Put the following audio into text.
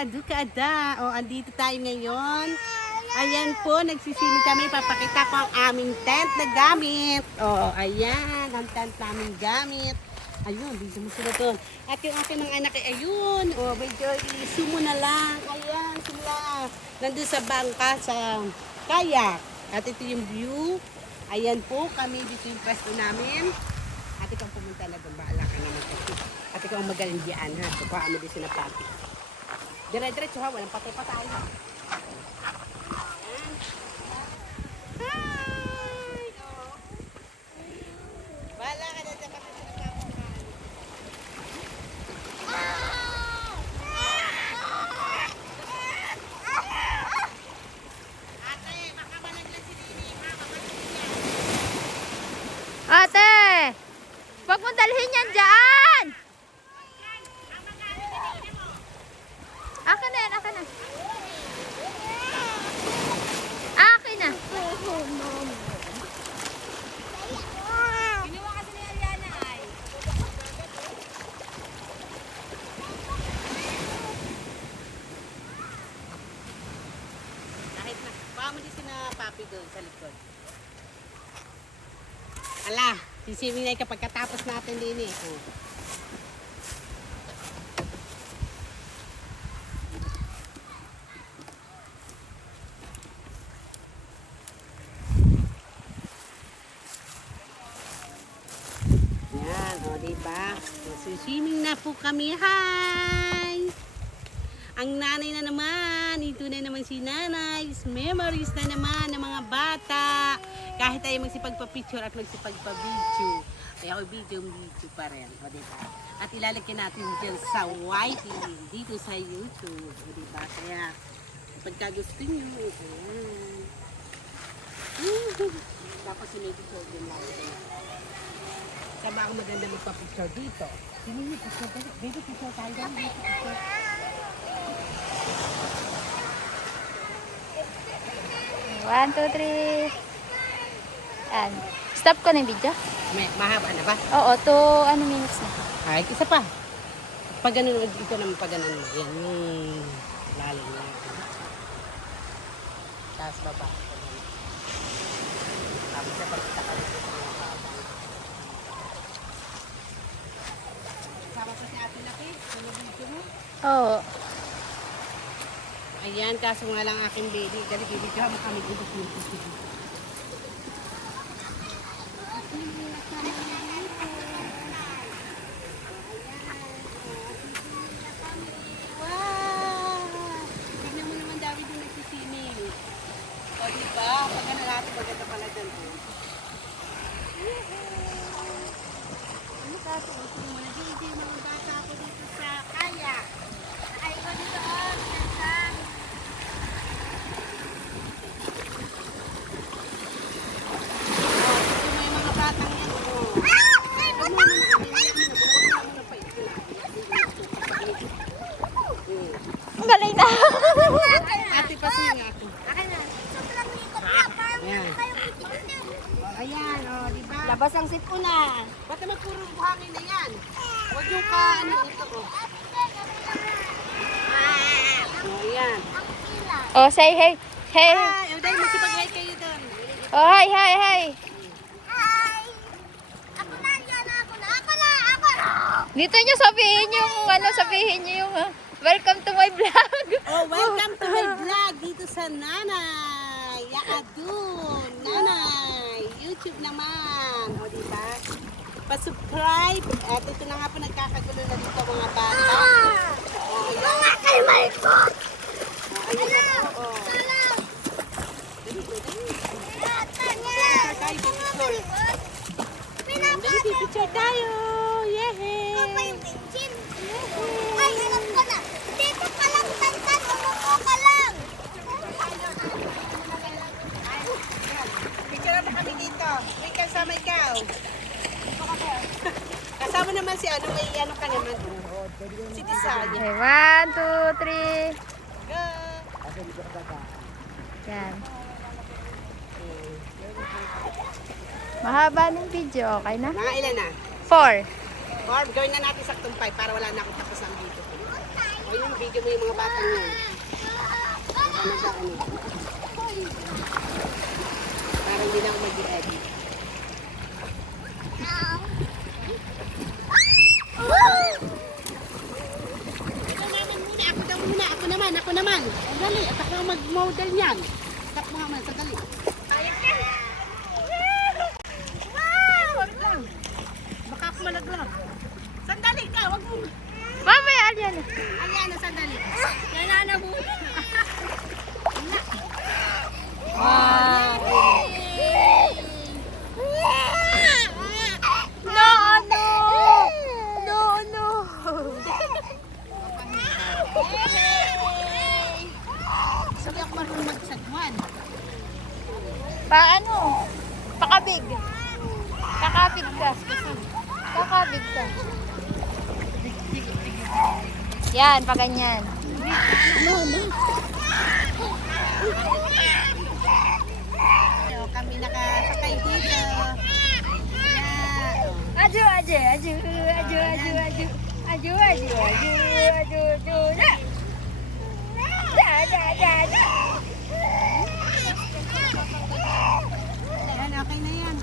kaadu kaada. O, andito tayo ngayon. Ayan po, nagsisiming kami. Papakita ko ang aming tent na gamit. O, ayan, ang tent namin gamit. Ayun, dito mo sila doon. At yung aking mga anak ay ayun. O, medyo isumo na lang. Ayan, sila. Nandun sa bangka, sa kayak. At ito yung view. Ayan po, kami dito yung pwesto namin. At ikaw pumunta na doon, bahala ka naman kasi. At ikaw ang magaling diyan, ha? Kukuha mo din sinapati. Dire-diretso ha, walang patay-patay. Hi! Oh. Bahala ka na dyan kasi sinapati. Ate, baka malaglag si Nini. Ate! Huwag mo dalhin yan dyan! Akin na yan, akin na. Akin na. Ginawa kasi ni Ariana ay. Kahit na, baka mo din sina papi doon sa likod. Ala, sisimin na kapag katapos natin din eh. Oh. Yan, o diba? Sisimin na po kami. Hi! Ang nanay na naman, ito na naman si nanay. Memories na naman ng mga bata. Kahit tayo magsipagpa-picture at magsipagpa-video. Kaya ako video pa rin. O diba? At ilalagyan natin dyan sa YT, dito sa YouTube. O diba? Kaya, pagka gusto nyo, tapos sinipicture din lang. Kaya baka maganda magpa-picture dito. Sino picture tayo? Baby, picture tayo dyan. Picture. 1, 2, 3. And stop ko na yung video? Mahaba na ba? Oo, 2 minutes na. Ay, isa pa. Pag ganun, ito naman pag ganun mo. Yan, lalim na. Taas baba. Tapos sa pagkita ka dito sa mga baba. Sama pa si Ate Laki. Ano video mo? Oo. Ayan, kaso nga lang aking baby. Dali, baby, kaya kami dito. O diba? Pag ano natin, maganda pala dyan. Ano ka? Tuloy mo na dito. Mga bata ako dito sa kaya. Ay, ko dito. Saan? Dito may mga batang yan. Ang galing na. Ate, pasin nga ako. Ayan. Ayan, o, diba? Labas ang sipuna. Ba't naman puro buhangin na yan? Huwag yung ka, ano ito, o. O, ayan. Oh, say hey. Hey. Hi, o, dahil magsipag-hi kayo doon. Oh, hi, hi, hi. Hi! Ako na, yan ako na. Ako na, ako na. Dito nyo sabihin yung, sabihin nyo yung, welcome to my vlog. Oh, welcome to my vlog dito sa Nanay. Yaadun. Nanay. YouTube naman. O, diba? Pa-subscribe. At ito na nga po nagkakagulo na dito mga bata. O, ayan. Mga kayo malikot. O, ayan na po. O. Dali po, dali. Picture tayo, picture. Dali, picture tayo. Yehey. Ay, alam ko na. Dito ka lang, tantan. Umupo ka lang. Picture na kami dito. May kasama ikaw. Kasama naman si ano, may ano ka naman. Si Tisaya. Okay, 1, 2, 3. Go! Yan. Mahaba ng video, okay na? Mga ilan na? 4. Or gawin na natin saktong 5 para wala na akong tapos ang dito. O yung video mo yung mga batang yun. Ano. Parang hindi na ako mag-edit. Ako naman. Sandali, at ako ang mag-model niyan. Stop mo nga man, sandali. Wag lang. Baka ako malaglag. Sandali ka, wag mo. Mamaya, Aliana. Aliana, sandali. Nananabuhay. Wow. No, no. No, no. Sige ako marunong magsagwan. Paano? Pakabig. Kakabig ka. Kakabig ka. Yan, pa ganyan. So, kami nakasakay dito. Yeah. Aju, aju, aju, aju, aju, aju. Aju, aju, aju, aju, aju. Da, da, da, da. Yan, okay na yan.